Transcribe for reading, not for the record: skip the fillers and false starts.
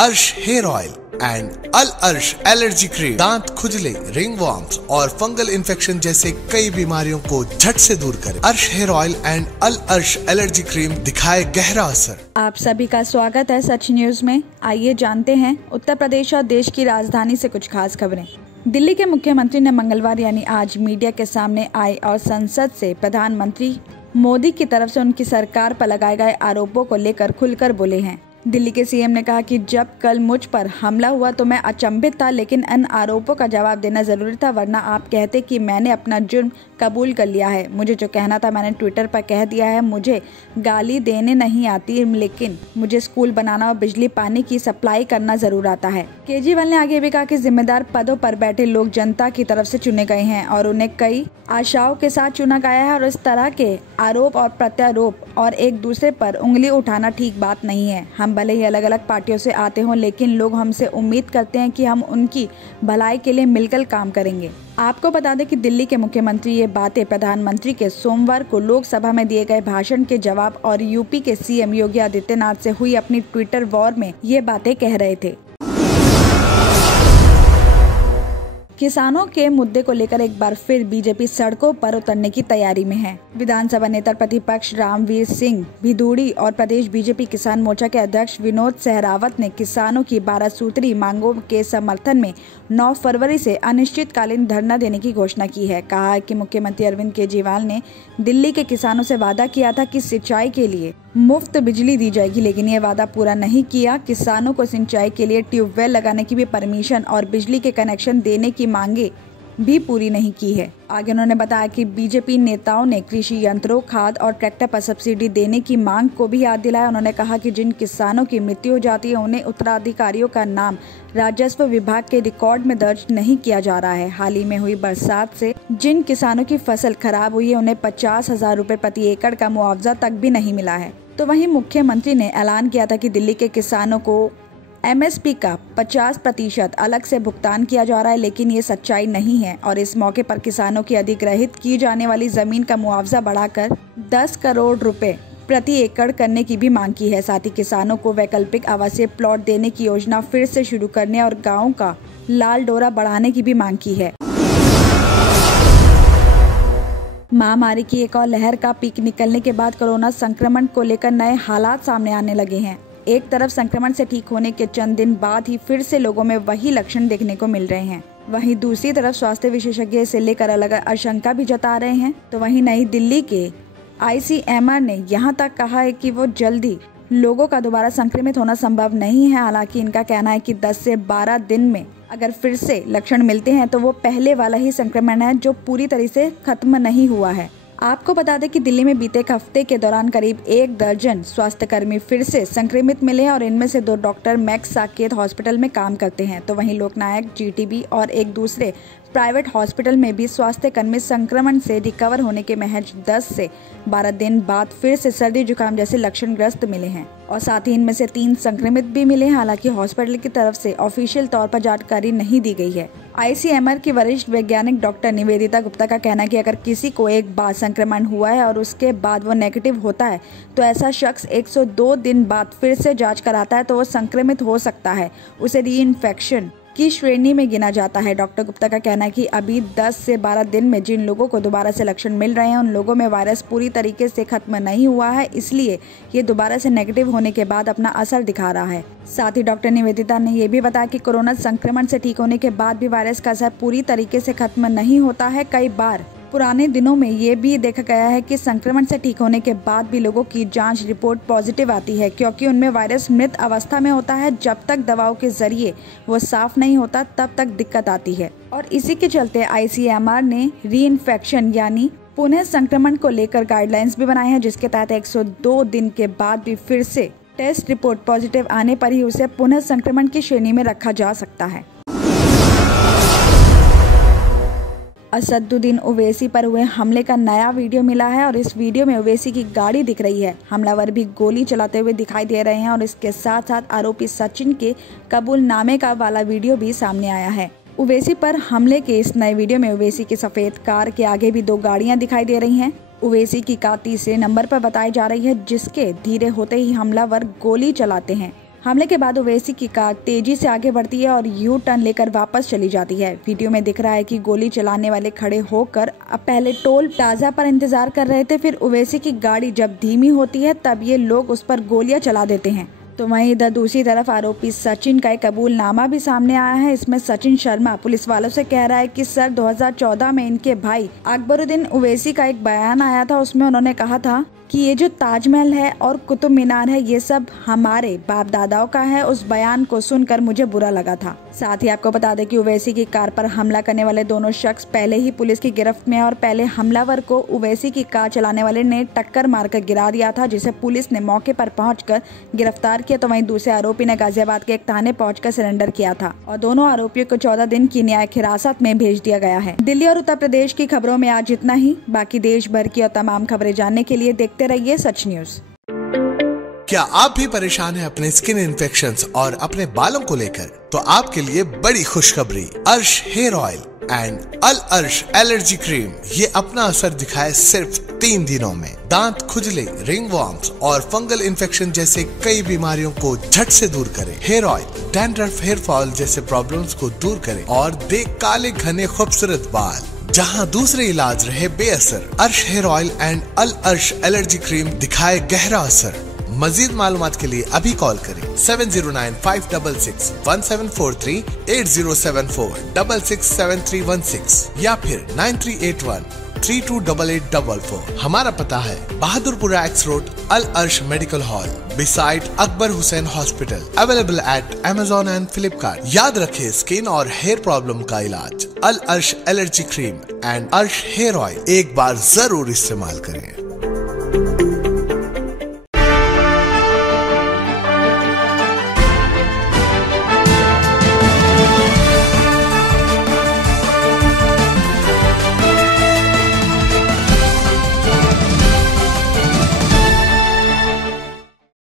अर्श hair oil and अल अर्श allergy cream दांत खुजले, रिंगवॉर्म्स और फंगल इन्फेक्शन जैसे कई बीमारियों को झट से दूर करे। अर्श हेयर ऑयल एंड अल अर्श एलर्जी क्रीम दिखाए गहरा असर। आप सभी का स्वागत है सच न्यूज में। आइए जानते हैं उत्तर प्रदेश और देश की राजधानी से कुछ खास खबरें। दिल्ली के मुख्यमंत्री ने मंगलवार यानी आज मीडिया के सामने आए और संसद से प्रधानमंत्री मोदी की तरफ से उनकी सरकार पर लगाए गए आरोपों को लेकर खुलकर बोले हैं। दिल्ली के सीएम ने कहा कि जब कल मुझ पर हमला हुआ तो मैं अचंभित था, लेकिन इन आरोपों का जवाब देना जरूरी था, वरना आप कहते कि मैंने अपना जुर्म कबूल कर लिया है। मुझे जो कहना था मैंने ट्विटर पर कह दिया है। मुझे गाली देने नहीं आती, लेकिन मुझे स्कूल बनाना और बिजली पानी की सप्लाई करना जरूर आता है। केजरीवाल ने आगे भी कहा कि जिम्मेदार पदों पर बैठे लोग जनता की तरफ से चुने गए हैं और उन्हें कई आशाओं के साथ चुना गया है और इस तरह के आरोप और प्रत्यारोप और एक दूसरे पर उंगली उठाना ठीक बात नहीं है। हम भले ही अलग अलग पार्टियों से आते हों, लेकिन लोग हमसे उम्मीद करते हैं कि हम उनकी भलाई के लिए मिलकर काम करेंगे। आपको बता दें कि दिल्ली के मुख्यमंत्री ये बातें प्रधानमंत्री के सोमवार को लोकसभा में दिए गए भाषण के जवाब और यूपी के सीएम योगी आदित्यनाथ से हुई अपनी ट्विटर वॉर में ये बातें कह रहे थे। किसानों के मुद्दे को लेकर एक बार फिर बीजेपी सड़कों पर उतरने की तैयारी में है। विधानसभा नेता प्रतिपक्ष रामवीर सिंह भिदूड़ी और प्रदेश बीजेपी किसान मोर्चा के अध्यक्ष विनोद सहरावत ने किसानों की 12 सूत्री मांगों के समर्थन में 9 फरवरी से अनिश्चितकालीन धरना देने की घोषणा की है। कहा है कि मुख्यमंत्री अरविंद केजरीवाल ने दिल्ली के किसानों से वादा किया था कि सिंचाई के लिए मुफ्त बिजली दी जाएगी, लेकिन ये वादा पूरा नहीं किया। किसानों को सिंचाई के लिए ट्यूबवेल लगाने की भी परमिशन और बिजली के कनेक्शन देने की मांगे भी पूरी नहीं की है। आगे उन्होंने बताया कि बीजेपी नेताओं ने कृषि यंत्रों, खाद और ट्रैक्टर पर सब्सिडी देने की मांग को भी याद दिलाया। उन्होंने कहा कि जिन किसानों की मृत्यु हो जाती है उन्हें उत्तराधिकारियों का नाम राजस्व विभाग के रिकॉर्ड में दर्ज नहीं किया जा रहा है। हाल ही में हुई बरसात से जिन किसानों की फसल खराब हुई है उन्हें 50,000 रुपए प्रति एकड़ का मुआवजा तक भी नहीं मिला है। तो वहीं मुख्यमंत्री ने ऐलान किया था कि दिल्ली के किसानों को एमएसपी का 50% अलग से भुगतान किया जा रहा है, लेकिन ये सच्चाई नहीं है और इस मौके पर किसानों की अधिग्रहित की जाने वाली जमीन का मुआवजा बढ़ाकर 10 करोड़ रुपए प्रति एकड़ करने की भी मांग की है। साथ ही किसानों को वैकल्पिक आवासीय प्लॉट देने की योजना फिर से शुरू करने और गाँव का लाल डोरा बढ़ाने की भी मांग की है। महामारी की एक और लहर का पीक निकलने के बाद कोरोना संक्रमण को लेकर नए हालात सामने आने लगे हैं। एक तरफ संक्रमण से ठीक होने के चंद दिन बाद ही फिर से लोगों में वही लक्षण देखने को मिल रहे हैं। वहीं दूसरी तरफ स्वास्थ्य विशेषज्ञ इसे लेकर अलग आशंका भी जता रहे हैं। तो वहीं नई दिल्ली के ICMR ने यहाँ तक कहा है कि वो जल्दी लोगों का दोबारा संक्रमित होना संभव नहीं है। हालांकि इनका कहना है कि 10 से 12 दिन में अगर फिर से लक्षण मिलते हैं तो वो पहले वाला ही संक्रमण है जो पूरी तरह से खत्म नहीं हुआ है। आपको बता दें कि दिल्ली में बीते एक हफ्ते के दौरान करीब 1 दर्जन स्वास्थ्यकर्मी फिर से संक्रमित मिले हैं और इनमें से 2 डॉक्टर मैक्स साकेत हॉस्पिटल में काम करते हैं। तो वहीं लोकनायक, GTB और एक दूसरे प्राइवेट हॉस्पिटल में भी स्वास्थ्यकर्मी संक्रमण से रिकवर होने के महज 10 से 12 दिन बाद फिर से सर्दी जुकाम जैसे लक्षणग्रस्त मिले हैं और साथ ही इनमें से 3 संक्रमित भी मिले हैं। हालांकि हॉस्पिटल की तरफ से ऑफिशियल तौर पर जानकारी नहीं दी गई है। ICMR की वरिष्ठ वैज्ञानिक डॉक्टर निवेदिता गुप्ता का कहना है कि अगर किसी को एक बार संक्रमण हुआ है और उसके बाद वो नेगेटिव होता है तो ऐसा शख्स 102 दिन बाद फिर से जांच कराता है तो वो संक्रमित हो सकता है। उसे रीइंफेक्शन की श्रेणी में गिना जाता है। डॉक्टर गुप्ता का कहना है कि अभी 10 से 12 दिन में जिन लोगों को दोबारा से लक्षण मिल रहे हैं उन लोगों में वायरस पूरी तरीके से खत्म नहीं हुआ है, इसलिए ये दोबारा से नेगेटिव होने के बाद अपना असर दिखा रहा है। साथ ही डॉक्टर निवेदिता ने यह भी बताया कि कोरोना संक्रमण से ठीक होने के बाद भी वायरस का असर पूरी तरीके से खत्म नहीं होता है। कई बार पुराने दिनों में ये भी देखा गया है कि संक्रमण से ठीक होने के बाद भी लोगों की जांच रिपोर्ट पॉजिटिव आती है, क्योंकि उनमें वायरस मृत अवस्था में होता है। जब तक दवाओं के जरिए वो साफ नहीं होता तब तक दिक्कत आती है और इसी के चलते ICMR ने रीइंफेक्शन यानी पुनः संक्रमण को लेकर गाइडलाइंस भी बनाए हैं, जिसके तहत 102 दिन के बाद भी फिर से टेस्ट रिपोर्ट पॉजिटिव आने पर ही उसे पुनः संक्रमण की श्रेणी में रखा जा सकता है। असदुद्दीन ओवैसी पर हुए हमले का नया वीडियो मिला है और इस वीडियो में ओवैसी की गाड़ी दिख रही है। हमलावर भी गोली चलाते हुए दिखाई दे रहे हैं और इसके साथ साथ आरोपी सचिन के कबूलनामे का वाला वीडियो भी सामने आया है। ओवैसी पर हमले के इस नए वीडियो में ओवैसी की सफेद कार के आगे भी 2 गाड़ियां दिखाई दे रही हैं। ओवैसी की कार तीसरे नंबर पर बताई जा रही है, जिसके धीरे होते ही हमलावर गोली चलाते हैं। हमले के बाद ओवैसी की कार तेजी से आगे बढ़ती है और यू टर्न लेकर वापस चली जाती है। वीडियो में दिख रहा है कि गोली चलाने वाले खड़े होकर पहले टोल प्लाजा पर इंतजार कर रहे थे, फिर ओवैसी की गाड़ी जब धीमी होती है तब ये लोग उस पर गोलियां चला देते हैं। तो वहीं इधर दूसरी तरफ आरोपी सचिन का एक कबूलनामा भी सामने आया है। इसमें सचिन शर्मा पुलिस वालों से कह रहा है कि सर 2014 में इनके भाई अकबरुद्दीन ओवैसी का एक बयान आया था, उसमें उन्होंने कहा था कि ये जो ताजमहल है और कुतुब मीनार है ये सब हमारे बाप दादाओं का है। उस बयान को सुनकर मुझे बुरा लगा था। साथ ही आपको बता दें कि ओवैसी की कार पर हमला करने वाले दोनों शख्स पहले ही पुलिस की गिरफ्त में और पहले हमलावर को ओवैसी की कार चलाने वाले ने टक्कर मारकर गिरा दिया था, जिसे पुलिस ने मौके पर पहुंचकर गिरफ्तार किया। तो वहीं दूसरे आरोपी ने गाजियाबाद के एक थाने पहुंचकर सरेंडर किया था और दोनों आरोपियों को 14 दिन की न्यायिक हिरासत में भेज दिया गया है। दिल्ली और उत्तर प्रदेश की खबरों में आज इतना ही। बाकी देश भर की और तमाम खबरें जानने के लिए देखते रहिए सच न्यूज। क्या आप भी परेशान हैं अपने स्किन इन्फेक्शंस और अपने बालों को लेकर? तो आपके लिए बड़ी खुशखबरी, अर्श हेयर ऑयल एंड अल अर्श एलर्जी क्रीम ये अपना असर दिखाए सिर्फ 3 दिनों में। दांत खुजले, रिंगवॉर्म्स और फंगल इन्फेक्शन जैसे कई बीमारियों को झट से दूर करे। Hair oil dandruff, hair fall जैसे प्रॉब्लम्स को दूर करे और दे काले घने खूबसूरत बाल जहां दूसरे इलाज रहे बेअसर। अर्श हेयर ऑयल एंड अल अर्श एलर्जी क्रीम दिखाए गहरा असर। मजीद मालूमात के लिए अभी कॉल करें 7095661743, 8074667316 या फिर 9381328844। हमारा पता है बहादुरपुरा एक्स रोड, अल अर्श medical hall beside Akbar Hussain hospital. Available at Amazon and Flipkart। याद रखें, स्किन और हेयर प्रॉब्लम का इलाज अल अर्श एलर्जी क्रीम एंड अर्श हेयर ऑयल एक बार जरूर इस्तेमाल करें।